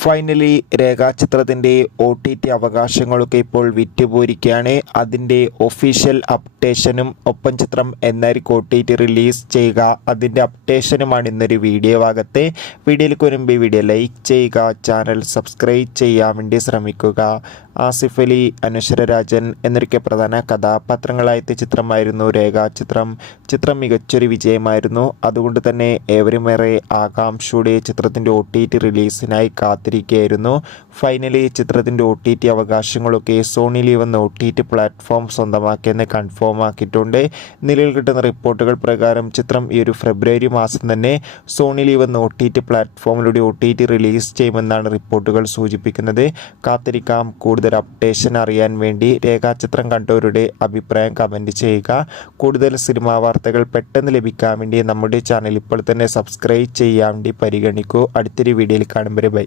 Finally രേഖാചിത്രത്തിൻ്റെ OTT അവകാശങ്ങളൊക്കെ ഇപ്പോൾ വിറ്റുപോയിരിക്കുകയാണ്. അതിൻ്റെ official അപ്ഡേഷനും ഒപ്പം ചിത്രം എന്നായിരിക്കും OTT റിലീസ് ചെയ്യുക, അതിൻ്റെ അപ്ഡേഷനുമാണ് ഇന്നൊരു വീഡിയോ ഭാഗത്തെ. വീഡിയോയിലേക്ക് വരുമ്പോൾ ഈ വീഡിയോ ലൈക്ക് ചെയ്യുക, ചാനൽ സബ്സ്ക്രൈബ് ചെയ്യാൻ വേണ്ടി ശ്രമിക്കുക. ആസിഫ് അലി, അനശ്വര രാജൻ എന്നൊക്കെ പ്രധാന കഥാപാത്രങ്ങളായെത്തിയ ചിത്രമായിരുന്നു രേഖാചിത്രം. ചിത്രം മികച്ചൊരു വിജയമായിരുന്നു. അതുകൊണ്ട് തന്നെ ഏവരുമേറെ ആകാംക്ഷയോടെ ചിത്രത്തിൻ്റെ OTT റിലീസിനായി കാത്തിരിക്കുകയായിരുന്നു. ഫൈനലി ചിത്രത്തിൻ്റെ OTT അവകാശങ്ങളൊക്കെ സോണി ലീവ് എന്ന OTT പ്ലാറ്റ്ഫോം സ്വന്തമാക്കിയെന്ന് കൺഫേം ആക്കിയിട്ടുണ്ട്. നിലവിൽ കിട്ടുന്ന റിപ്പോർട്ടുകൾ പ്രകാരം ചിത്രം ഈ ഒരു ഫെബ്രുവരി മാസം തന്നെ സോണി ലീവ് എന്ന OTT പ്ലാറ്റ്ഫോമിലൂടെ OTT റിലീസ് ചെയ്യുമെന്നാണ് റിപ്പോർട്ടുകൾ സൂചിപ്പിക്കുന്നത്. കാത്തിരിക്കാം. കൂടുതൽ അപ്ഡേഷൻ അറിയാൻ വേണ്ടി രേഖാചിത്രം കണ്ടവരുടെ അഭിപ്രായം കമൻറ്റ് ചെയ്യുക. കൂടുതൽ സിനിമാ വാർത്തകൾ പെട്ടെന്ന് ലഭിക്കാൻ വേണ്ടി നമ്മുടെ ചാനൽ ഇപ്പോൾ തന്നെ സബ്സ്ക്രൈബ് ചെയ്യാൻ വേണ്ടി പരിഗണിക്കൂ. അടുത്തൊരു വീഡിയോയിൽ കാണുമ്പോൾ ബൈ.